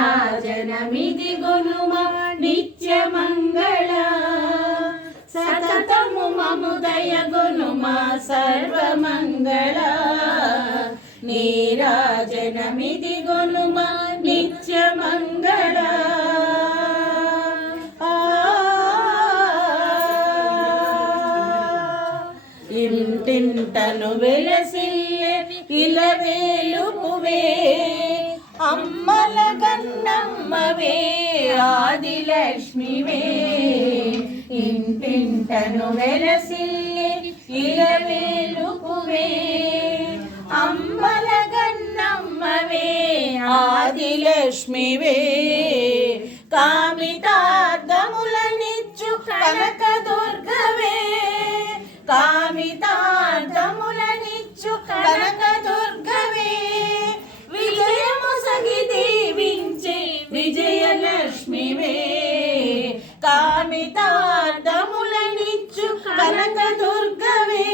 నీరాజనమిది గొనుమ నిత్య మంగళ సతతము మము దయ గునుమా సర్వమంగళ. నీరాజనమిది గొనుమ నిత్య మంగళ ఇంటింటను వెలసిల్లె ఇలవేలు పువే గన్నమ్మవే ఆదిలక్ష్మివే. ఇంటింటను వెలసిల్లి ఇలవేలుపువే. అమ్మల గన్నమ్మవే ఆదిలక్ష్మివే. కామితార్థములనిచ్చు కనక దుర్గ విజయలక్ష్మివే కామితార్థములనిచ్చు కనక దుర్గవే.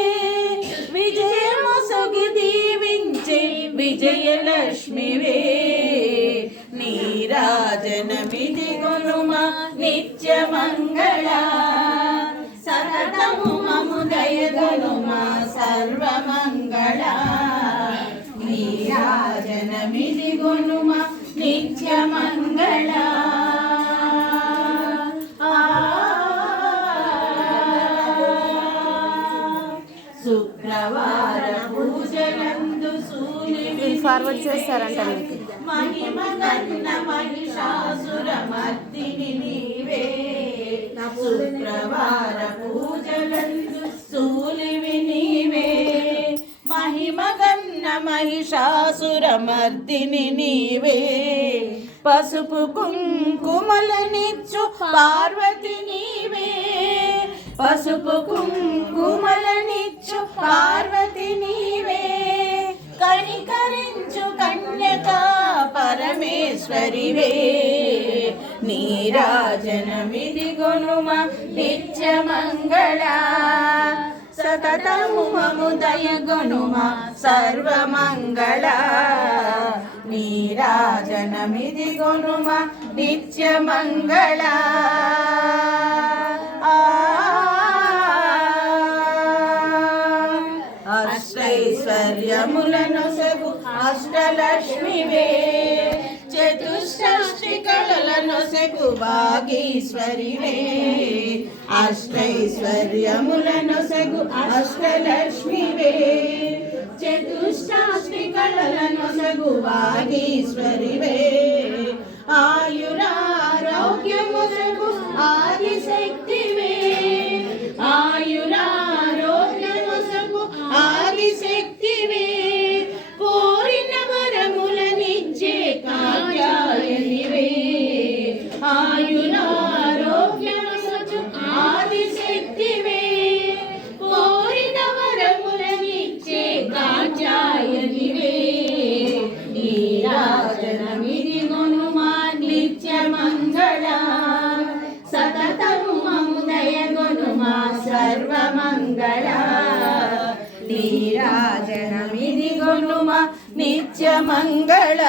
విజయము సగి దీవించే విజయలక్ష్మివే నీరాజనమిది గునుమా నిత్య మంగళ. సతతము మము దయగనుమా సర్వమా గునుమా నిత్య మంగళ శుక్రవార పూజలందు సూర్యుని ఫార్వర్డ్ చేస్తారంట మీకు. మహిమ కన్న మహిషాసురమర్దిని నీవే. శుక్రవార పూజలందు మహిషాసురమర్దిని నీవే. పసుపు కుంకుమలనిచ్చు పార్వతి నీవే. పసుపు కుంకుమలనిచ్చు పార్వతి నీవే. కనికరించు కన్యక పరమేశ్వరివే. నీరాజనమిది గొనుమ నిత్య మంగళ సతతము మము దయ సర్వమంగళ. నీరాజనమిది గునుమ నిత్యమంగళ అష్టైశ్వర్యములను సగు అష్టలక్ష్మివే. చతుష్ట అష్టైశ్వర్యములను సగు భాగీశ్వరివే అష్టైశ్వర్యములను సగు అష్టలక్ష్మివే. చతుష్షష్టి కళలను సగు భాగీశ్వరివే నీరాజనమిది గునుమా నిత్య మంగళ సతతము మము దయ గునుమా సర్వమంగళ నీరాజనమిది గునుమా నిత్య మంగళ